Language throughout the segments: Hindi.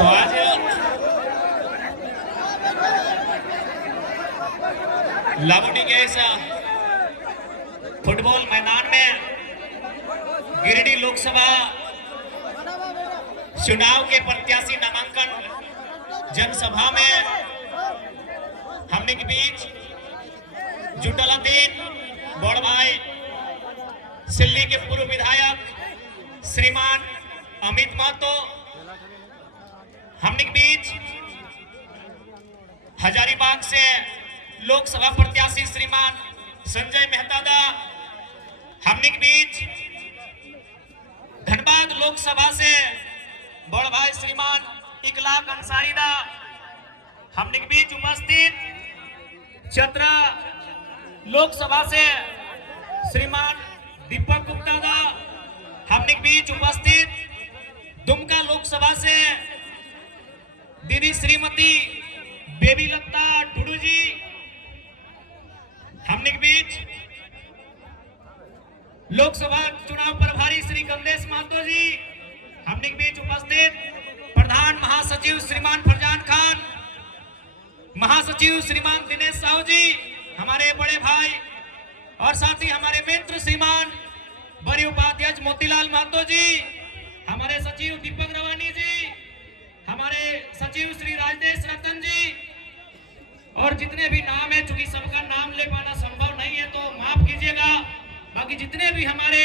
तो आज लावटी के इस फुटबॉल मैदान में गिरिडीह लोकसभा चुनाव के प्रत्याशी नामांकन जनसभा में हमने के बीच जुटल दिन बड़ भाई सिल्ली के पूर्व विधायक श्रीमान अमित महतो, हमने के बीच हजारीबाग से लोकसभा प्रत्याशी श्रीमान संजय मेहता दा, हमने के बीच धनबाद लोकसभा से बड़ भाई श्रीमान इकलाक अंसारी दा, हमने के बीच उपस्थित चतरा लोकसभा से श्रीमान दीपक गुप्ता दा, हमने के बीच उपस्थित दुमका लोकसभा से दीदी श्रीमती बेबी लता टुडू जी, हमने के बीच लोकसभा चुनाव प्रभारी श्री कंदेश महतो जी, हमने के बीच उपस्थित प्रधान महासचिव श्रीमान फरजान खान, महासचिव श्रीमान दिनेश साहू जी, हमारे बड़े भाई और साथ ही हमारे मित्र श्रीमान बड़ी उपाध्यक्ष मोतीलाल महतो जी, हमारे सचिव दीपक रवानी जी, हमारे सचिव श्री राजेश रतन जी, और जितने भी नाम है, चूंकि सबका नाम ले पाना संभव नहीं है तो माफ कीजिएगा। बाकी जितने भी हमारे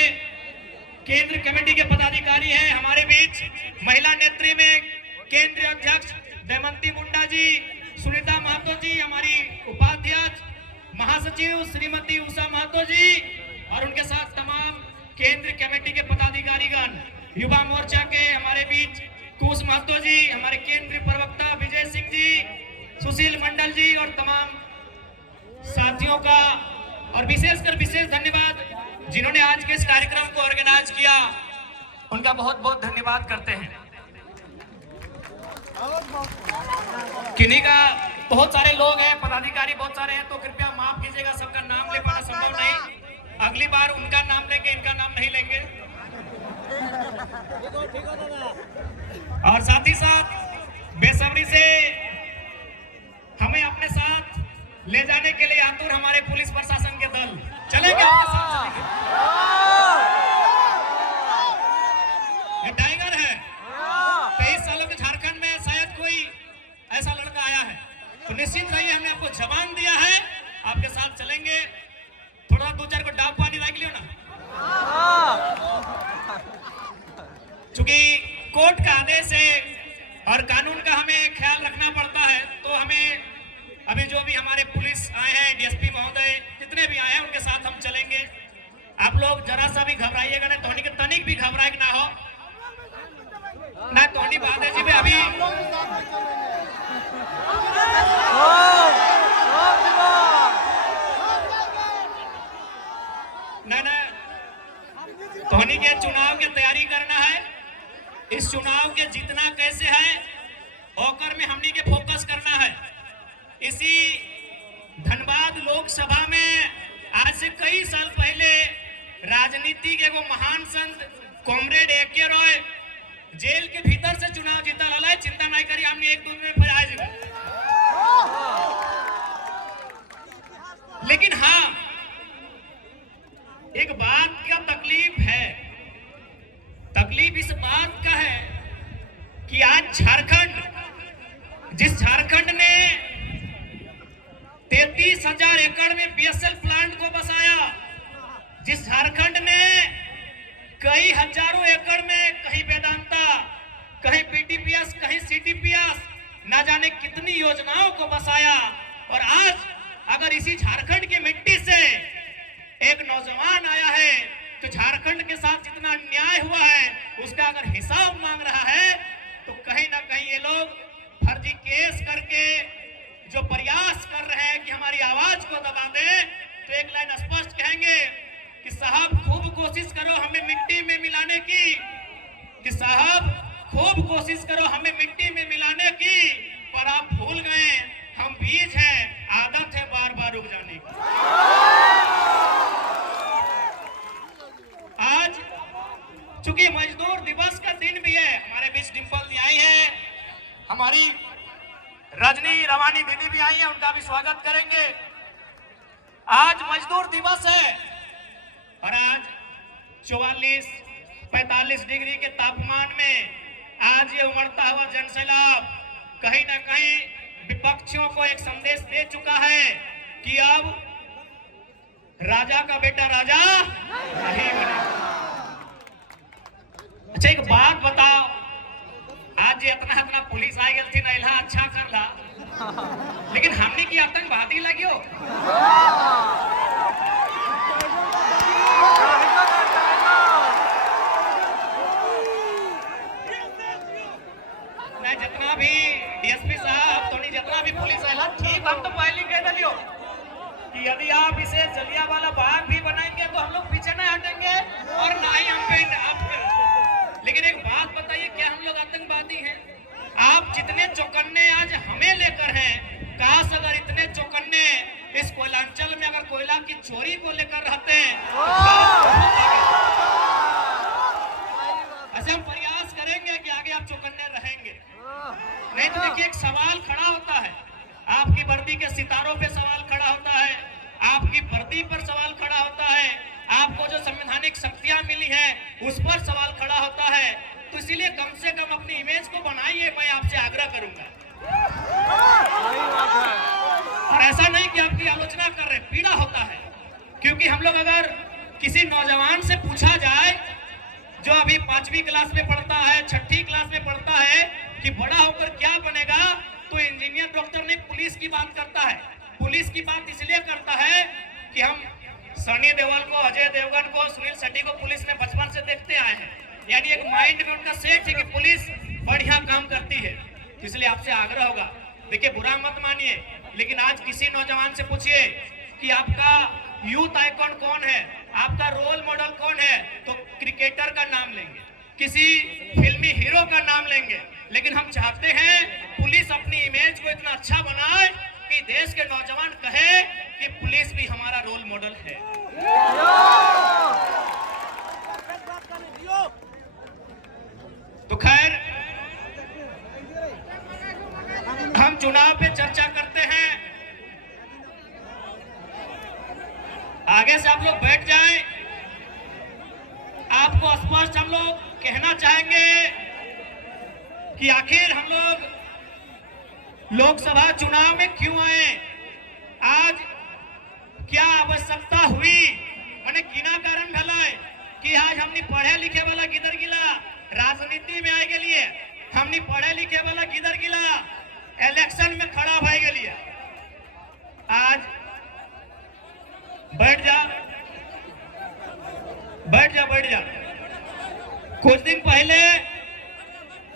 केंद्र कमेटी के पदाधिकारी हैं हमारे बीच, महिला नेत्री में केंद्रीय अध्यक्ष दमयंती मुंडा जी, सुनीता महतो जी, हमारी उपाध्यक्ष महासचिव श्रीमती उषा महतो जी, और उनके साथ तमाम केंद्र कमेटी के पदाधिकारीगण, युवा मोर्चा के हमारे बीच कुश महतो जी, हमारे केंद्रीय प्रवक्ता विजय सिंह जी, सुशील मंडल जी, और तमाम साथियों का और विशेषकर विशेष धन्यवाद जिन्होंने आज के इस कार्यक्रम को ऑर्गेनाइज किया, उनका बहुत बहुत धन्यवाद करते हैं। किन्हीं का बहुत सारे लोग हैं, पदाधिकारी बहुत सारे हैं, तो कृपया माफ कीजिएगा, सबका नाम ले पाना संभव नहीं। अगली बार उनका नाम लेंगे, इनका नाम नहीं लेंगे। और साथ ही साथ बेसब्री से हमें अपने साथ ले जाने के लिए आतुर हमारे पुलिस प्रशासन के दल चलेंगे, उनके साथ चलेंगे। ये टाइगर है। 23 सालों के झारखंड में शायद कोई ऐसा लड़का आया है, तो निश्चित रहिए, हमने आपको जवान दिया है, आपके साथ चलेंगे। थोड़ा 2-4 को डाब पानी रख लियो ना, चूंकि कोर्ट का आदेश है और कानून का हमें ख्याल रखना पड़ता है, तो हमें अभी जो भी हमारे पुलिस आए हैं, डीएसपी महोदय, जितने भी आए हैं, उनके साथ हम चलेंगे। आप लोग जरा सा भी घबराइएगा ना, तोहनी के तनिक भी घबराए ना हो ना, तोहनी बात जी में अभी ना तोहनी के चुनाव की तैयारी करना है। इस चुनाव के जीतना कैसे है, ओकर में हमनी के फोकस करना है। इसी धनबाद लोकसभा में आज से कई साल पहले राजनीति के वो महान संत कॉमरेड ए.के. रॉय जेल के भीतर से चुनाव जीता लाला है। चिंता नहीं करिए, हमने 1-2 दिन में फराज। लेकिन हाँ, एक बात का तकलीफ है, तकलीफ इस बात का है कि आज झारखंड, जिस झारखंड ने 33,000 एकड़ में बीएसएल प्लांट को बसाया, जिस झारखंड ने कई हजारों एकड़ में कहीं वेदांता, कहीं पीटीपीएस, कहीं सीटीपीएस, ना जाने कितनी योजनाओं को बसाया, और आज अगर इसी झारखंड की मिट्टी से एक नौजवान आया है तो झारखंड के साथ जितना अन्याय हुआ है उसका अगर हिसाब मांग रहा है, तो कहीं ना कहीं ये लोग फर्जी केस करके जो प्रयास कर रहे हैं कि हमारी आवाज को दबा दे, तो एक लाइन स्पष्ट कहेंगे कि साहब खूब कोशिश करो हमें मिट्टी में मिलाने की, कि साहब खूब कोशिश करो हमें मिट्टी में मिलाने की, पर आप भूल गए हम बीज हैं, आदत है बार बार उग जाने की। आज चूंकि मजदूर दिवस का दिन भी है, हमारे बीच डिंपल आई है, हमारी रजनी रवानी दीदी भी आई है, उनका भी स्वागत करेंगे। आज मजदूर दिवस है और आज 44-45 डिग्री के तापमान में आज ये उमड़ता हुआ जनसैलाब कहीं ना कहीं विपक्षियों को एक संदेश दे चुका है कि अब राजा का बेटा राजा नहीं बनेगा। अच्छा एक बात बताओ, आज ये इतना पुलिस आ गई थी ना, अच्छा कर ला, लेकिन हमने की आतंकवादी लगियो नहीं, जितना भी डीएसपी साहब तो नहीं, जितना भी पुलिस आया ठीक, हम तो पहले कह दियो कि यदि आप इसे जलियांवाला बाग भी बनाएंगे तो हम लोग पीछे नहीं हटेंगे और ना ही हम पे आप। लेकिन एक बात बताइए, क्या हम लोग आतंकवादी हैं? आप जितने चौकन्ने आज हमें लेकर हैं, काश अगर इतने चौकन्ने इस कोयलांचल में अगर कोयला की चोरी को लेकर रहते हैं। ऐसे हम प्रयास करेंगे कि आगे आप चौकन्ने रहेंगे, नहीं तो देखिए एक सवाल खड़ा होता है, आपकी वर्दी के सितारों पे सवाल खड़ा होता है, आपकी वर्दी पर सवाल खड़ा होता है, आपको जो संवैधानिक शक्तियां मिली हैं उस पर सवाल खड़ा होता है। तो इसीलिए कम से कम अपनी इमेज को बनाइए, मैं आपसे आग्रह करूंगा। और ऐसा नहीं कि आपकी आलोचना कर रहे, पीड़ा होता है, क्योंकि हम लोग अगर किसी नौजवान से पूछा जाए जो अभी 5वीं क्लास में पढ़ता है, 6ठी क्लास में पढ़ता है कि बड़ा होकर क्या बनेगा, तो इंजीनियर डॉक्टर नहीं, पुलिस की बात करता है। पुलिस की बात इसलिए करता है कि हम सनी देओल को, अजय देवगन को, सुनील शेट्टी को पुलिस में बचपन से देखते आए हैं, यानी एक माइंड में उनका सेट है कि पुलिस बढ़िया काम करती है। तो इसलिए आपसे आग्रह होगा, देखिए बुरा मत मानिए, लेकिन आज किसी नौजवान से पूछिए कि आपका यूथ आइकॉन कौन है, आपका रोल मॉडल कौन है, तो क्रिकेटर का नाम लेंगे, किसी फिल्मी हीरो का नाम लेंगे। लेकिन हम चाहते हैं पुलिस अपनी इमेज को इतना अच्छा बनाए कि देश के नौजवान कहे कि पुलिस भी हमारा रोल मॉडल है। तो खैर, हम चुनाव पे चर्चा करते हैं, आगे से आप लोग बैठ जाएं। आपको स्पष्ट हम लोग कहना चाहेंगे कि आखिर हम लोग लोकसभा चुनाव में क्यों आए, आज क्या आवश्यकता हुई, मैंने किना कारण भला कि आज हमने पढ़े लिखे वाला किधर गिला, राजनीति में आए के लिए हमने पढ़े लिखे वाला किधर गिला, इलेक्शन में खड़ा भाई के लिए। आज बैठ जा, बैठ जा, बैठ जा। कुछ दिन पहले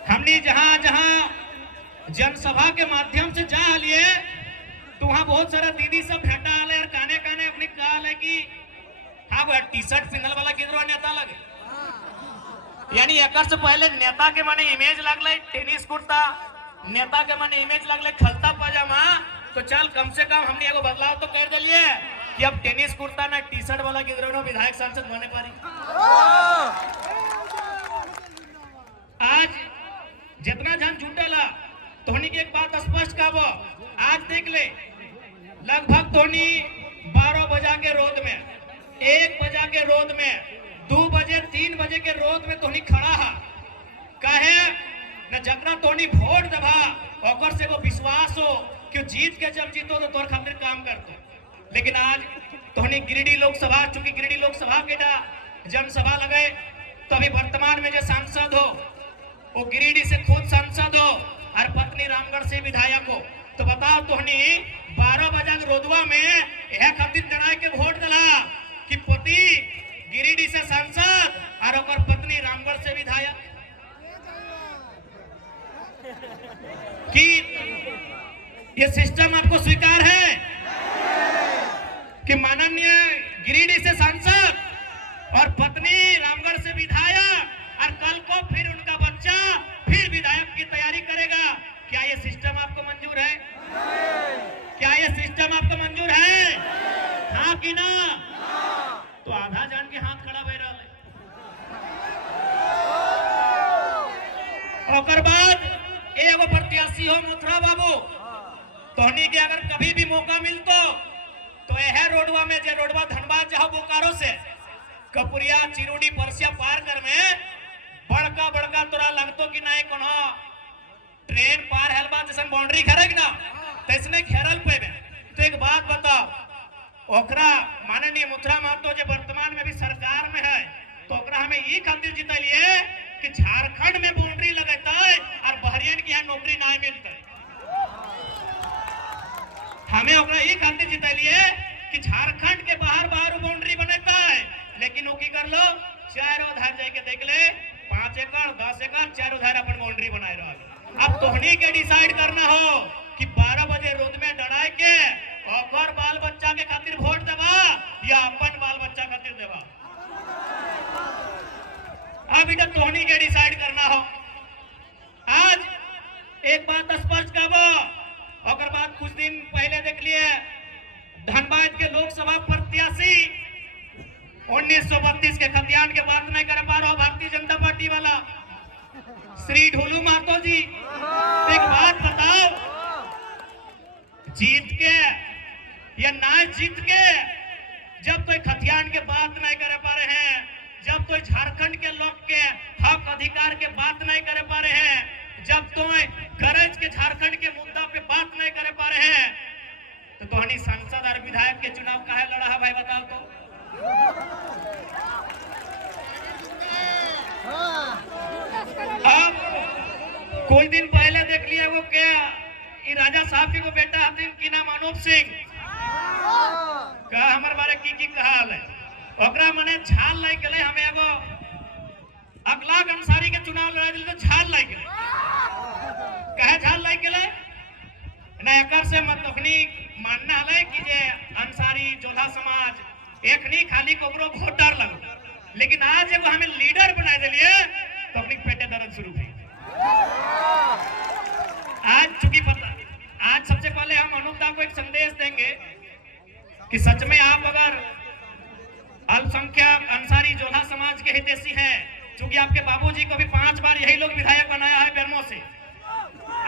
हमने जहां जहां जनसभा के माध्यम से जा लिए, तो वहां बहुत सारा दीदी सब भेटा आले और काने काने अपनी कहा है कि हाँ वो टी शर्ट पिनल वाला किधर नेता लगे, यानी एक से पहले नेता के माने इमेज लगले टेनिस कुर्ता, नेता के माने इमेज लगले खलता पजामा, तो चल कम से कम हमने एगो बदलाव तो कर दिलिए कि अब टेनिस कुर्ता ना टी शर्ट वाला किधर विधायक सांसद बने पारी। आज जितना जन जुटेला तोहनी की एक बात स्पष्ट कहबो, आज देख ले लगभग तोहनी 12 बजा के रोड में, 1 बजा के रोड में, 2 बजे 3 बजे के रोड में तोहनी खड़ा है, काहे न जकरा तोहनी वोट देबा ओकर से वो विश्वास हो कि जीत के जब जीतो तो तोर खातिर काम करतो। लेकिन आज तोहनी गिरिडीह लोकसभा, चूंकि गिरिडीह लोकसभा के जनसभा लगे, तो अभी वर्तमान में जो सांसद हो वो गिरिडीह से खुद सांसद हो और पत्नी रामगढ़ से विधायक हो, तो बताओ तोहनी 12 बजा रोडवा में यह खातिर जनाए के वोट दिला कि पति गिरिडीह से सांसद और ओकर पत्नी रामगढ़ से विधायक, कि ये सिस्टम आपको स्वीकार है कि माननीय गिरिडीह से सांसद और पत्नी रामगढ़ से विधायक और कल को फिर उनका बच्चा फिर विधायक की तैयारी करेगा, क्या ये सिस्टम आपको मंजूर है? क्या ये सिस्टम आपको मंजूर है? हाँ कि ना? तो आधा जान के हाथ खड़ा बह रहा है। और बाद एगो प्रत्याशी हो मथुरा बाबू, तोहनी के अगर कभी भी मौका मिलतो तो यह रोडवा में जे रोडवा धनबाद जाओ बोकारो से कपुरिया चिरोडी परसिया पार कर में बड़का बड़का तोरा लगतो कि नहीं कोनो ट्रेन पार हेलबा जैसे बाउंड्री घेरेग ना तैसने घेरल पेबे। तो एक बात बताओ, ओकरा माननीय मथुरा महतो जो वर्तमान में भी सरकार में है तो ओकरा हमें ये खातिर जितलिए कि झारखंड में बाउंड्री लगता है और बहरियन की यहाँ नौकरी नहीं मिलता है। हमें ओकरा ये खातिर जितलिए कि झारखंड के बाहर बाहर बाउंड्री बनता है, लेकिन वो की कर लो चारों उधर जाके देख ले 5 एकड़ 10 एकड़ चारों उधर अपन बाउंड्री बनाए रहो। अब तोहनी के डिसाइड करना हो कि 12 बजे रोड में डराए के और बाल बच्चा के खातिर वोट देवा या अपन बाल बच्चा खातिर देवा। अब इधर तोहनी के डिसाइड करना हो। आज एक बात स्पष्ट कहो, और बाद कुछ दिन पहले देख लिए धनबाद के लोकसभा प्रत्याशी 1932 के खतियान के बात नहीं कर पा रहा भारतीय जनता पार्टी वाला श्री ढोलू महतो जी। एक बात बताओ, जीत के या ना जीत के जब तो खतियान के बात नहीं कर पा रहे हैं, जब तो झारखंड के लोग के हक अधिकार के बात नहीं कर पा रहे हैं, जब तो गरज के झारखंड के मुद्दा पे बात नहीं कर पा रहे हैं, तो तोहनी सांसद और विधायक के चुनाव काहे लड़ा है भाई बताओ तो। अब कुछ दिन पहले देख लिया वो क्या राजा साहब की वो बेटा हथिन की नाम अनूप सिंह का हमारे बारे की कहा है ओकरा मने झाल लाई गले। हमें एगो अगला अंसारी के चुनाव लड़ा दिल तो झाल लाई गले। कहे झाल लाई गले ना एकर से मतनी मानना है कि जे अंसारी जोधा समाज एकनी खाली कोबरो वोटर लगो, लेकिन आज एगो हमें लीडर बना दिलिए तो अपनी पेटे दर्द शुरू हुई। आज चूंकि पता आज सबसे पहले हम अनुपदा को एक संदेश देंगे कि सच में आप अगर अल्पसंख्यक अंसारी जोधा समाज के हितैषी हैं, चूंकि आपके बाबूजी को भी 5 बार यही लोग विधायक बनाया है बेरमो से,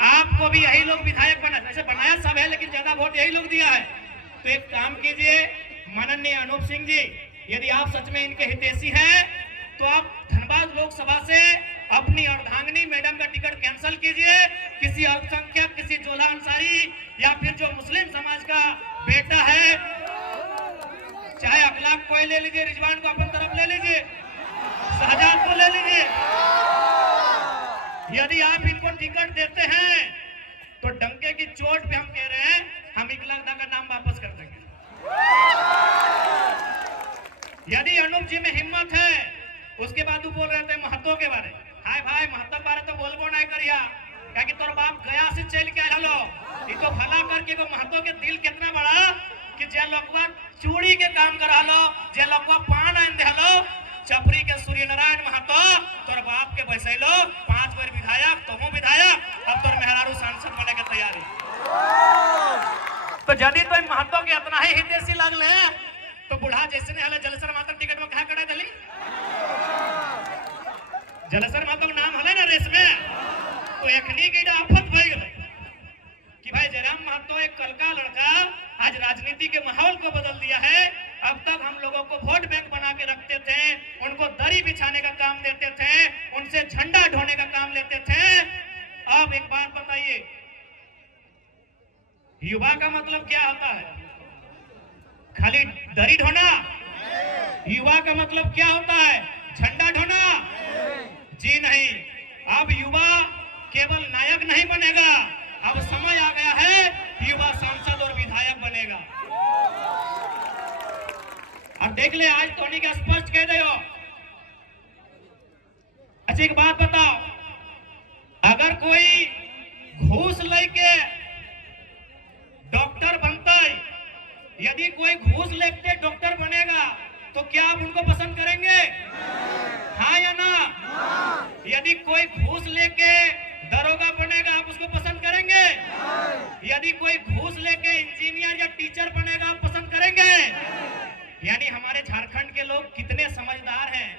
आपको भी यही लोग विधायक बनाया, ऐसे बनाया सब है लेकिन ज्यादा वोट यही लोग दिया है। तो एक काम कीजिए माननीय अनूप सिंह जी, यदि आप सच में इनके हितैषी हैं तो आप धनबाद लोकसभा से अपनी अर्धांगिनी मैडम का टिकट कैंसिल कीजिए। किसी अल्पसंख्यक किसी जोधा अंसारी या फिर जो मुस्लिम समाज का बेटा है, चाहे अखलाक कोई ले लीजिए, रिजवान को अपन तरफ ले लीजिए, शहजाद को ले लीजिए, यदि आप इनको टिकट देते हैं तो डंके की चोट पे हम कह रहे हैं हम इकलौता का नाम वापस कर देंगे। यदि अनूप जी में हिम्मत है, उसके बाद वो बोल रहे थे महतो के बारे, हाय भाई महतो के बारे तो बोलबो नहीं करिया क्या कि तोर बाप गया से चल के आलो, ये तो भला करके को महतो के दिल कितना बड़ा कि जे लोगवा चूड़ी के काम करा लो, जे लोगवा पान आन दे लो, चपरी के सूर्य नारायण महतो तोर बाप के बैसैलो 5 बार विधायक, तुम विधायक, अब तोर मेहरारू सांसद बने के तैयारी। तो यदि तो महतो के इतना ही हितैषी लगले तो बुढ़ा जैसे ने हले जलसर माता टिकट में कहा कड़ा दली, जलसर माता का नाम हले ना रेस में, तो एकनी की आफत भई गई कि भाई जयराम महतो एक कल का लड़का आज राजनीति के माहौल को बदल दिया है। अब तक हम लोगों को वोट बैंक बना के रखते थे, उनको दरी बिछाने का काम देते थे, उनसे झंडा ढोने का काम लेते थे। अब एक बात बताइए, युवा का मतलब क्या होता है? खाली दरी ढोना? युवा का मतलब क्या होता है? झंडा ढोना? जी नहीं। अब युवा केवल नायक नहीं बनेगा, अब समय आ गया है युवा सांसद और विधायक बनेगा। अब देख ले, आज टोनी का स्पष्ट कह दे हो। अच्छा एक बात बताओ, अगर कोई घूस लेके डॉक्टर बनता है, यदि कोई घूस लेके डॉक्टर बनेगा तो क्या आप उनको पसंद करेंगे? हाँ या ना? यदि कोई घूस लेके दरोगा बनेगा आप उसको पसंद करेंगे? यदि कोई घूस लेके इंजीनियर या टीचर बनेगा आप पसंद करेंगे? यानी हमारे झारखंड के लोग कितने समझदार हैं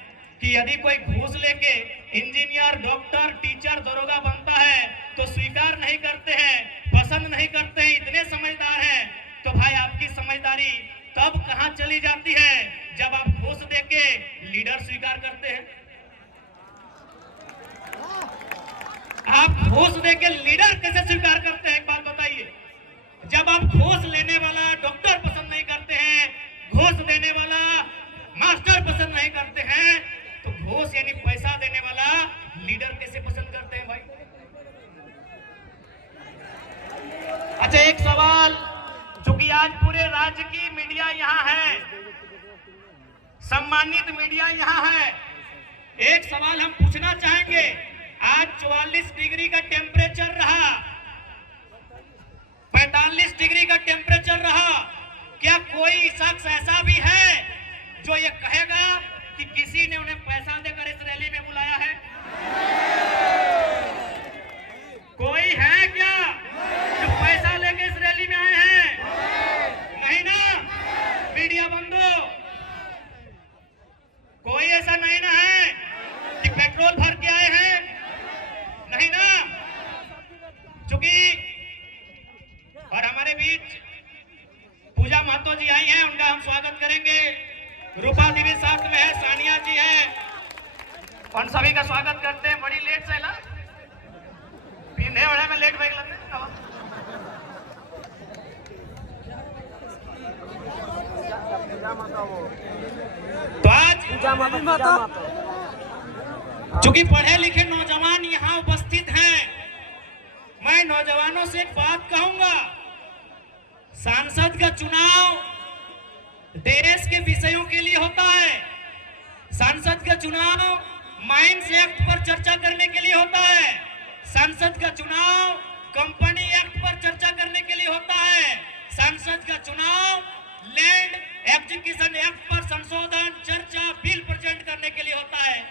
कि यदि कोई घूस लेके इंजीनियर, डॉक्टर, टीचर, दरोगा बनता है तो स्वीकार करते हैं, पसंद नहीं करते हैं, इतने समझदार हैं, तो भाई आपकी समझदारी तब कहां चली जाती है जब आप घूस देके लीडर स्वीकार करते हैं। आप घूस देके लीडर कैसे स्वीकार करते हैं, एक बात बताइए। जब आप घूस लेने वाला डॉक्टर पसंद नहीं करते हैं, घूस देने वाला मास्टर पसंद नहीं करते हैं, तो घूस यानी पैसा देने वाला लीडर कैसे पसंद करते हैं भाई? अच्छा, एक सवाल, चूंकि आज पूरे राज्य की मीडिया यहाँ है, सम्मानित मीडिया यहाँ है, एक सवाल हम पूछना चाहेंगे। आज 44 डिग्री का टेम्परेचर रहा, 45 डिग्री का टेम्परेचर रहा, क्या कोई शख्स ऐसा भी है जो ये कहेगा कि किसी ने उन्हें पैसा देकर इस रैली में बुलाया है? कोई है क्या जो पैसा लेकर इस रैली में आए हैं? नहीं ना? मीडिया बंधु, कोई ऐसा नहीं ना है कि पेट्रोल भर के आए हैं? नहीं ना? चूंकि और हमारे बीच पूजा महतो जी आई हैं, उनका हम स्वागत करेंगे। रूपा देवी साथ में है, सानिया जी है, उन सभी का स्वागत करते हैं। बड़ी लेट से ला पीने वाले में लेट बैग लगते तो आज चूंकि पढ़े लिखे नौजवान यहाँ उपस्थित हैं, मैं नौजवानों से एक बात कहूंगा। सांसद का चुनाव देश के विषयों के लिए होता है। सांसद का चुनाव माइंस एक्ट पर चर्चा करने के लिए होता है। सांसद का चुनाव कंपनी एक्ट पर चर्चा करने के लिए होता है। सांसद का चुनाव लैंड एक्विजिशन एक्ट पर संशोधन, चर्चा, बिल प्रेजेंट करने के लिए होता है।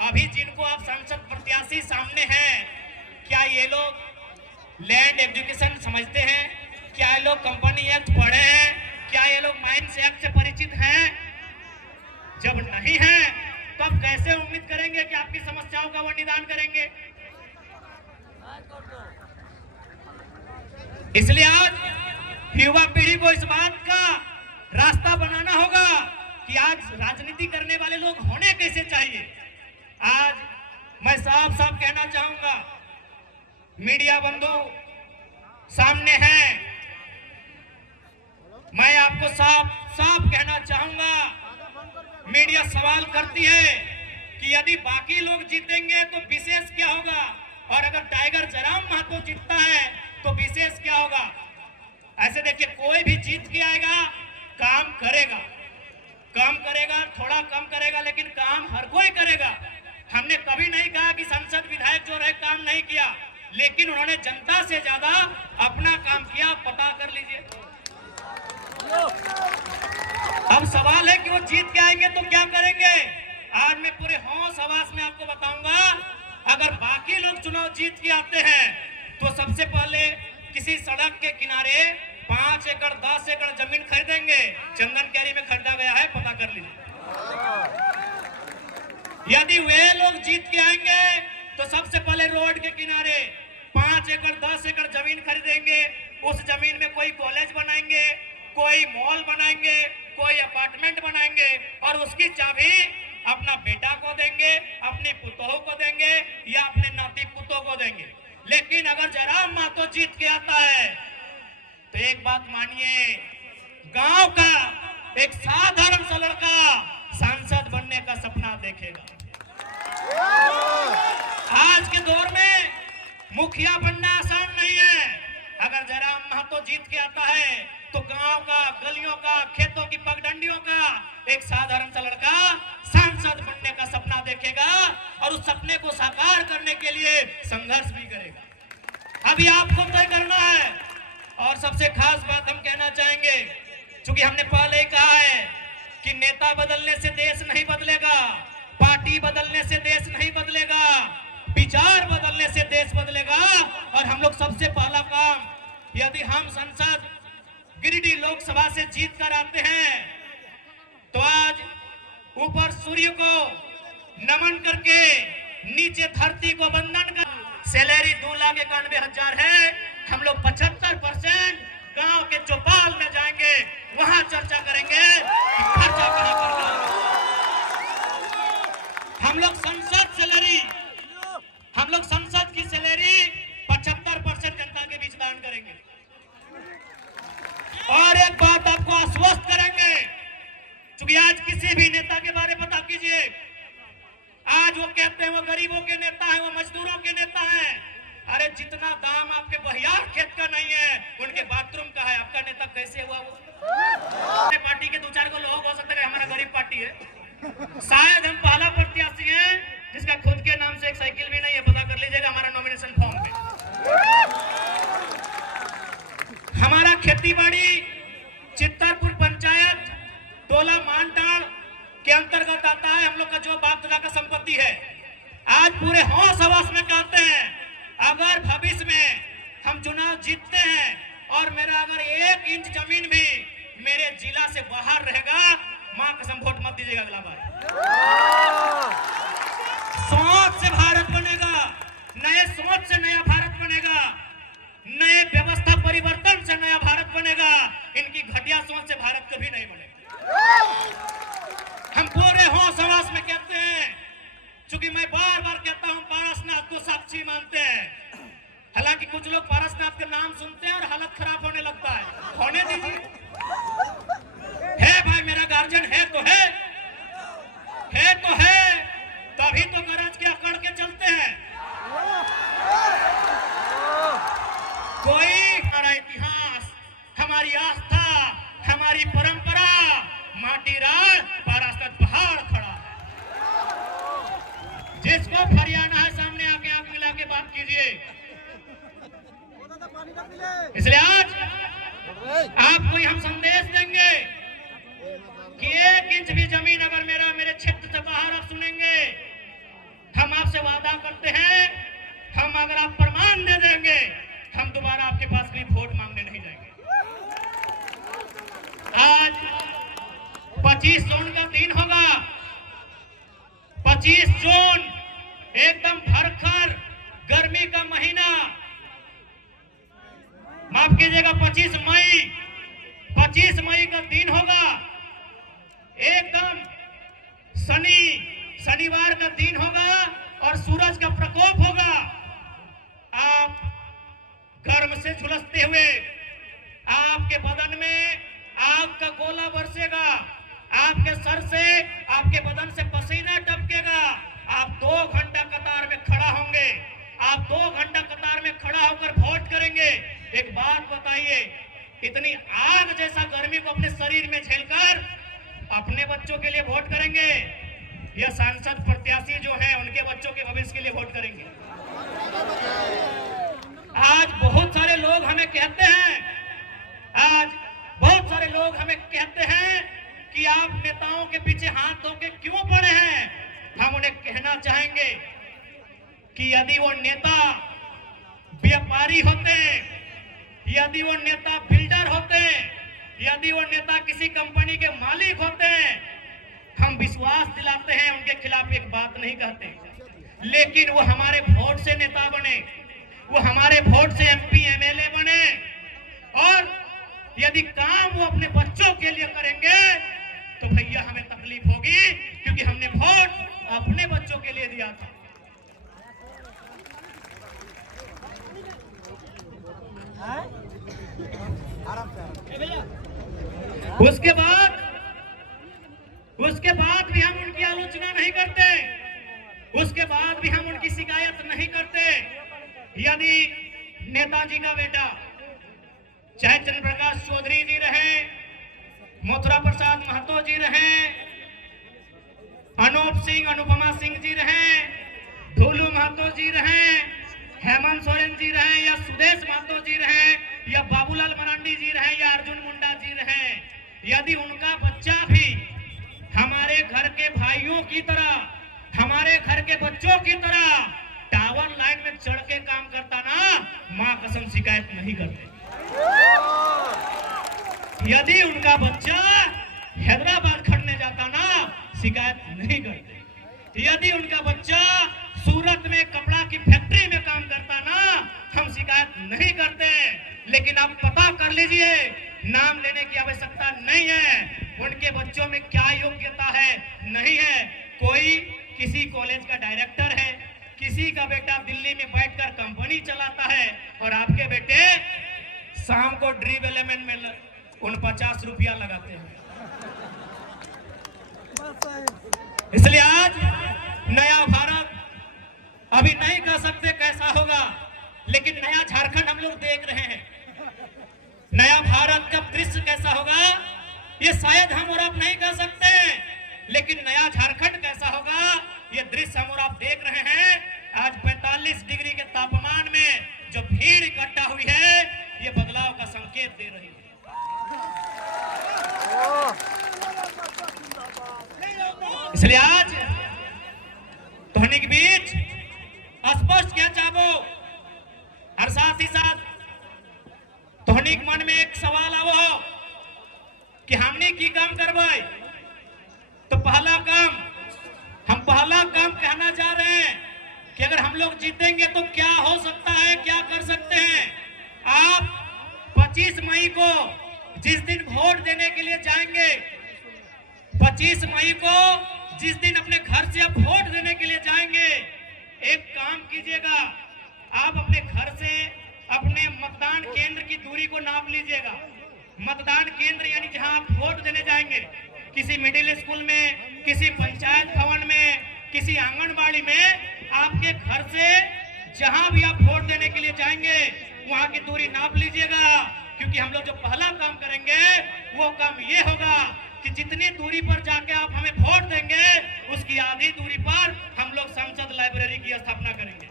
अभी जिनको आप सांसद प्रत्याशी सामने हैं, क्या ये लोग लैंड एक्विजिशन समझते हैं? क्या ये लोग कंपनी एक्ट पढ़े हैं? क्या ये लोग माइंस एक्ट से परिचित हैं? जब नहीं है तब कैसे उम्मीद करेंगे कि आपकी समस्याओं का वो निदान करेंगे? इसलिए आज युवा पीढ़ी को इस बात का रास्ता बनाना होगा कि आज राजनीति करने वाले लोग होने कैसे चाहिए। आज मैं साफ साफ कहना चाहूंगा, मीडिया बंधु सामने हैं, मैं आपको साफ साफ कहना चाहूंगा, मीडिया सवाल करती है कि यदि बाकी लोग जीतेंगे तो विशेष क्या होगा, और अगर टाइगर जयराम महतो जीतता है तो विशेष क्या होगा। ऐसे देखिए, कोई भी जीत के आएगा, काम करेगा, थोड़ा कम करेगा, लेकिन काम हर कोई करेगा। हमने कभी नहीं कहा कि सांसद विधायक जो रहे काम नहीं किया, लेकिन उन्होंने जनता से ज्यादा अपना काम किया, पता कर लीजिए। अब सवाल है कि वो जीत के आएंगे तो क्या करेंगे। आज मैं पूरे होश हवास में आपको बताऊंगा, अगर बाकी लोग चुनाव जीत के आते हैं तो सबसे पहले किसी सड़क के किनारे 5 एकड़ 10 एकड़ जमीन खरीदेंगे। चंदन कैरी में खरीदा गया है, पता कर लीजिए। यदि वे लोग जीत के आएंगे तो सबसे पहले रोड के किनारे 5 एकड़ 10 एकड़ जमीन खरीदेंगे। उस जमीन में कोई कॉलेज बनाएंगे, कोई मॉल बनाएंगे, कोई अपार्टमेंट बनाएंगे, और उसकी चाबी अपना बेटा को देंगे, अपनी पुतोह को देंगे, या अपने नाती पुतों को देंगे। लेकिन अगर जयराम महतो जीत के आता है तो एक बात मानिए, गांव का एक साधारण सा लड़का सांसद बनने का सपना देखेगा। आज के दौर में मुखिया बनना आसान नहीं है। अगर जयराम महतो जीत के आता है तो गांव का, गलियों का, खेतों की पगडंडियों का एक साधारण सा लड़का सांसद बनने का सपना देखेगा, और उस सपने को साकार करने के लिए संघर्ष भी करेगा। अभी आपको तय करना है। और सबसे खास बात हम कहना चाहेंगे, क्योंकि हमने पहले ही कहा है कि नेता बदलने से देश नहीं बदलेगा, पार्टी बदलने से देश नहीं बदलेगा, विचार बदलने से देश बदलेगा। और हम लोग सबसे पहला काम, यदि हम संसद गिरिडीह लोकसभा से जीत कर आते हैं तो आज ऊपर सूर्य को नमन करके नीचे धरती को वंदन कर सैलरी 2,91,000 है। हम लोग 75% गांव के चौपाल में जाएंगे, वहां चर्चा करेंगे कि खर्चा कहां करना है। हम लोग संसद की सैलरी 75% जनता के बीच दान करेंगे। और एक बात आपको आश्वस्त करेंगे, क्योंकि आज किसी भी नेता के बारे में पता कीजिए, आज वो कहते हैं वो गरीबों के नेता हैं, वो मजदूरों के नेता हैं। अरे जितना दाम आपके बहियार खेत का नहीं है, उनके बाथरूम का है। आपका नेता कैसे हुआ? वो पार्टी के 2-4 को लोग हो सकते हैं हमारा गरीब पार्टी है, शायद हम पहला प्रत्याशी हैं जिसका खुद के नाम से एक साइकिल भी नहीं है। पता कर लीजिएगा हमारा नॉमिनेशन फॉर्म में। हमारा खेती बाड़ी चित्तरपुर पंचायत टोला मानटाड़ के अंतर्गत आता है। हम लोग का जो बाप दादा का संपत्ति है, आज पूरे होश हवास में कहते हैं, अगर भविष्य में हम चुनाव जीतते हैं और मेरा अगर 1 इंच जमीन भी मेरे जिला से बाहर रहेगा, मां कसम वोट मत दीजिएगा अगला बार। सोच से भारत बनेगा, नए सोच से नया भारत बनेगा, नए व्यवस्था परिवर्तन से नया भारत बनेगा। इनकी घटिया सोच से भारत कभी नहीं बनेगा। हम पूरे होश हवास में कहते हैं, क्योंकि मैं बार बार कहता हूं पारसनाथ को साक्षी मानते हैं। हालांकि कुछ लोग पारसनाथ का नाम सुनते हैं और हालत खराब होने लगता है। होने दीजिए, है भाई मेरा गार्जियन है तो है तो है, तभी तो गरज के अकड़ के चलते हैं। कोई हमारा इतिहास, हमारी आस्था, हमारी परंपरा, माटी राज पारसनाथ पहाड़ खड़ा है। जिसको हरियाणा है सामने आके आंख मिला के बात कीजिए। इसलिए आज आपको हम संदेश देंगे कि 1 इंच भी जमीन अगर मेरे क्षेत्र से बाहर आप सुनेंगे, हम आपसे वादा करते हैं, हम अगर आप प्रमाण दे देंगे, हम दोबारा आपके पास भी वोट मांगने नहीं जाएंगे। आज 25 जून का दिन होगा। 25 जून एकदम भरकर गर्मी का महीना, माफ कीजिएगा 25 मई का दिन होगा। एकदम शनिवार का दिन होगा और सूरज का प्रकोप होगा। आप गर्म से झुलसते हुए, आपके बदन में आग का गोला बरसेगा, आपके सर से, आपके बदन से पसीना टपकेगा। आप 2 घंटा कतार में खड़ा होंगे, आप 2 घंटा कतार में खड़ा होकर वोट करेंगे। एक बात बताइए, इतनी आग जैसा गर्मी को अपने शरीर में झेलकर अपने बच्चों के लिए वोट करेंगे या सांसद प्रत्याशी जो हैं उनके बच्चों के भविष्य के लिए वोट करेंगे? आज बहुत सारे लोग हमें कहते हैं कि आप नेताओं के पीछे हाथ धो के क्यों पड़े हैं। हम उन्हें कहना चाहेंगे कि यदि वो नेता व्यापारी होते, यदि वो नेता बिल्डर होते, यदि वो नेता किसी कंपनी के मालिक होते, हम विश्वास दिलाते हैं, उनके खिलाफ एक बात नहीं कहते। लेकिन वो हमारे वोट से नेता बने, वो हमारे वोट से MP MLA बने, और यदि काम वो अपने बच्चों के लिए करेंगे तो भैया हमें तकलीफ होगी, क्योंकि हमने वोट अपने बच्चों के लिए दिया था। उसके बाद भी हम उनकी आलोचना नहीं करते, उसके बाद भी हम उनकी शिकायत नहीं करते। यदि नेताजी का बेटा चाहे चंद्र प्रकाश चौधरी जी रहे, मथुरा प्रसाद महतो जी रहे, अनूप सिंह अनुपमा सिंह जी रहे, ढोलू महतो जी रहे, हेमंत सोरेन जी रहे, या सुदेश महतो जी रहे, या बाबूलाल मरांडी जी रहे, या अर्जुन मुंडा जी रहे, यदि उनका बच्चा भी हमारे घर के भाइयों की तरह, हमारे घर के बच्चों की तरह टावर लाइन में चढ़ के काम करता ना, मां कसम शिकायत नहीं करते। यदि उनका बच्चा हैदराबाद खड़ने जाता ना, शिकायत नहीं करते। यदि उनका बच्चा सूरत में कपड़ा की फैक्ट्री में काम करता ना, हम शिकायत नहीं करते। लेकिन आप पता कर लीजिए, नाम लेने की आवश्यकता नहीं है, उनके बच्चों में क्या योग्यता है नहीं है। कोई किसी कॉलेज का डायरेक्टर है, किसी का बेटा दिल्ली में बैठकर कंपनी चलाता है, और आपके बेटे शाम को ड्रीम एलिमेंट में 49 रुपया लगाते हैं। इसलिए आज नया भारत अभी नहीं कह सकते कैसा होगा, लेकिन नया झारखंड हम लोग देख रहे हैं। नया भारत का दृश्य कैसा होगा ये शायद हम और आप नहीं कह सकते, लेकिन नया झारखंड कैसा होगा ये दृश्य हम और आप देख रहे हैं। आज 45 डिग्री के तापमान में जो भीड़ इकट्ठा हुई है, ये बदलाव का संकेत दे रही है। इसलिए आज तोहनी के बीच स्पष्ट क्या चाहबो, और साथ ही साथ तोहनी के मन में एक सवाल आवो कि हमने की काम करवाए, तो पहला काम कहना चाह रहे हैं कि अगर हम लोग जीतेंगे तो क्या हो सकता है, क्या कर सकते हैं। आप 25 मई को जिस दिन वोट देने के लिए जाएंगे, 25 मई को जिस दिन अपने घर से आप वोट देने के लिए जाएंगे, एक काम कीजिएगा, आप अपने घर से अपने मतदान केंद्र की दूरी को नाप लीजिएगा। मतदान केंद्र यानी जहां आप वोट देने जाएंगे, किसी मिडिल स्कूल में, किसी पंचायत भवन में, किसी आंगनबाड़ी में, आपके घर से जहां भी आप वोट देने के लिए जाएंगे वहां की दूरी नाप लीजिएगा। क्योंकि हम लोग जो पहला काम करेंगे वो काम ये होगा कि जितनी दूरी पर जाके आप हमें वोट देंगे, उसकी आधी दूरी पर हम लोग संसद लाइब्रेरी की स्थापना करेंगे।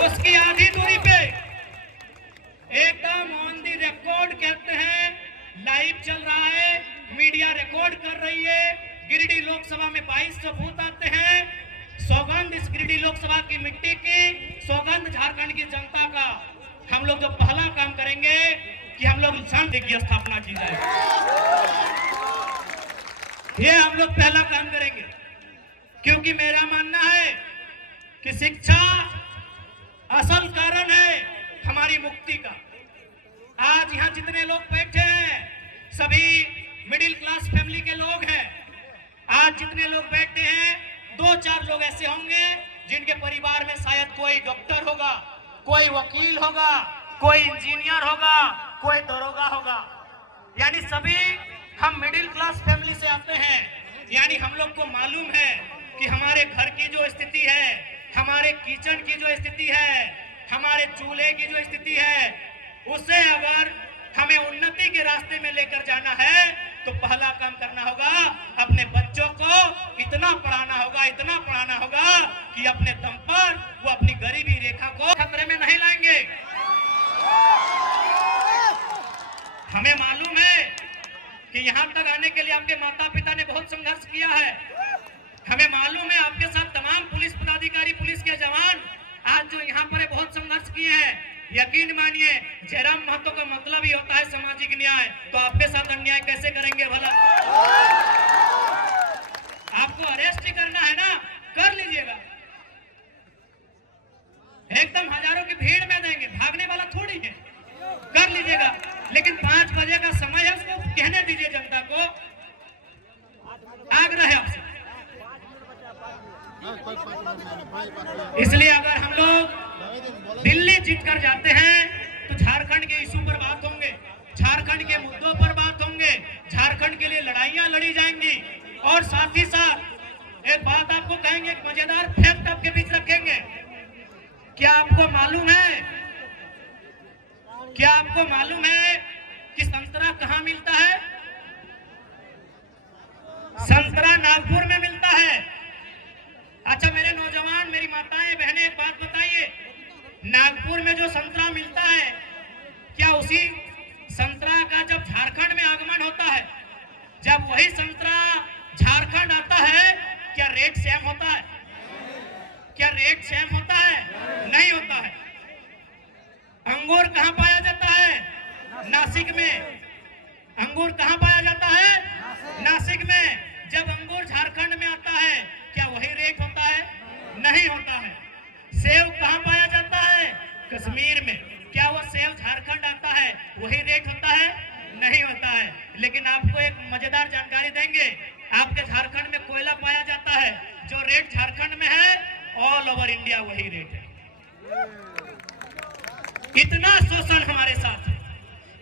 उसकी आधी दूरी पे एकदम ऑन दी रिकॉर्ड कहते हैं, लाइव चल रहा है, मीडिया रिकॉर्ड कर रही है। गिरिडीह लोकसभा में 2200 बूथ आते हैं। सौगंध इस गिरिडीह लोकसभा की मिट्टी की, सौगंध झारखंड की जनता का। हम लोग जो पहला काम करेंगे कि हम लोग शांति की स्थापना की जाए, ये हम लोग पहला काम करेंगे। क्योंकि मेरा मानना है कि शिक्षा असल कारण है हमारी मुक्ति का। आज यहाँ जितने लोग बैठे हैं सभी मिडिल क्लास फैमिली के लोग हैं। आज जितने लोग बैठे हैं, 2-4 लोग ऐसे होंगे जिनके परिवार में शायद कोई डॉक्टर होगा, कोई वकील होगा, कोई इंजीनियर होगा, कोई दरोगा होगा। यानी सभी हम मिडिल क्लास फैमिली से आते हैं। यानी हम लोग को मालूम है कि हमारे घर की जो स्थिति है, हमारे किचन की जो स्थिति है, हमारे चूल्हे की जो स्थिति है, उसे अगर हमें उन्नति के रास्ते में लेकर जाना है तो पहला काम करना होगा, अपने बच्चों को इतना पढ़ाना होगा कि अपने दम पर वो अपनी गरीबी रेखा को खतरे में नहीं लाएंगे। हमें मालूम है कि यहाँ तक आने के लिए आपके माता पिता ने बहुत संघर्ष किया है। हमें मालूम है आपके साथ तमाम पुलिस पदाधिकारी, पुलिस के जवान आज जो यहाँ पर बहुत संघर्ष किए हैं। यकीन मानिए, जयराम महतो का मतलब ही होता है सामाजिक न्याय। तो आपके साथ अन्याय कैसे करेंगे भला? आपको अरेस्ट करना है ना, कर लीजिएगा, एकदम हजारों की भीड़ में देंगे, भागने वाला थोड़ी है, कर लीजिएगा। लेकिन 5 बजे का समय है, उसको कहने दीजिए जनता को। आग्रह है आपसे। इसलिए अगर हम लोग दिल्ली जीत कर जाते हैं तो झारखंड के इशू पर बात होंगे, झारखंड के मुद्दों पर बात होंगे, झारखंड के लिए लड़ाइयां लड़ी जाएंगी। और साथ ही साथ एक बात आपको कहेंगे, एक मजेदार फैक्ट आपके बीच रखेंगे। क्या आपको मालूम है कि संतरा कहाँ मिलता है? संतरा नागपुर में मिलता है। अच्छा मेरे नौजवान, मेरी माताएं, बहनें, एक बात बताइए, नागपुर में जो संतरा मिलता है, क्या उसी संतरा का जब झारखंड में आगमन होता है, जब वही संतरा झारखंड आता है, क्या रेट सेम होता है? क्या रेट सेम होता है? नहीं होता है। अंगूर कहाँ पाया जाता है? नासिक में। अंगूर कहाँ पाया जाता है? नासिक में। जब अंगूर झारखंड में आता है, क्या वही रेट होता नहीं होता है। सेव कहाँ पाया जाता है? कश्मीर में। क्या वो सेव झारखंड आता है वही रेट होता है? नहीं होता है। लेकिन आपको एक मजेदार जानकारी देंगे, आपके झारखंड में कोयला पाया जाता है, जो रेट झारखंड में है ऑल ओवर इंडिया वही रेट है। इतना शोषण हमारे साथ है,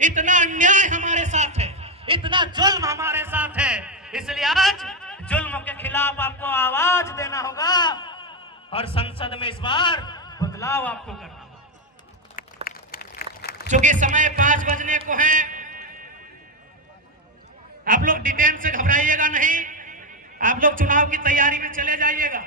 इतना अन्याय हमारे साथ है, इतना जुल्म हमारे साथ है। इसलिए आज जुल्म के खिलाफ आपको आवाज देना होगा और संसद में इस बार बदलाव आपको करना होगा। चूंकि समय 5 बजने को है, आप लोग डिटेल से घबराइएगा नहीं, आप लोग चुनाव की तैयारी में चले जाइएगा।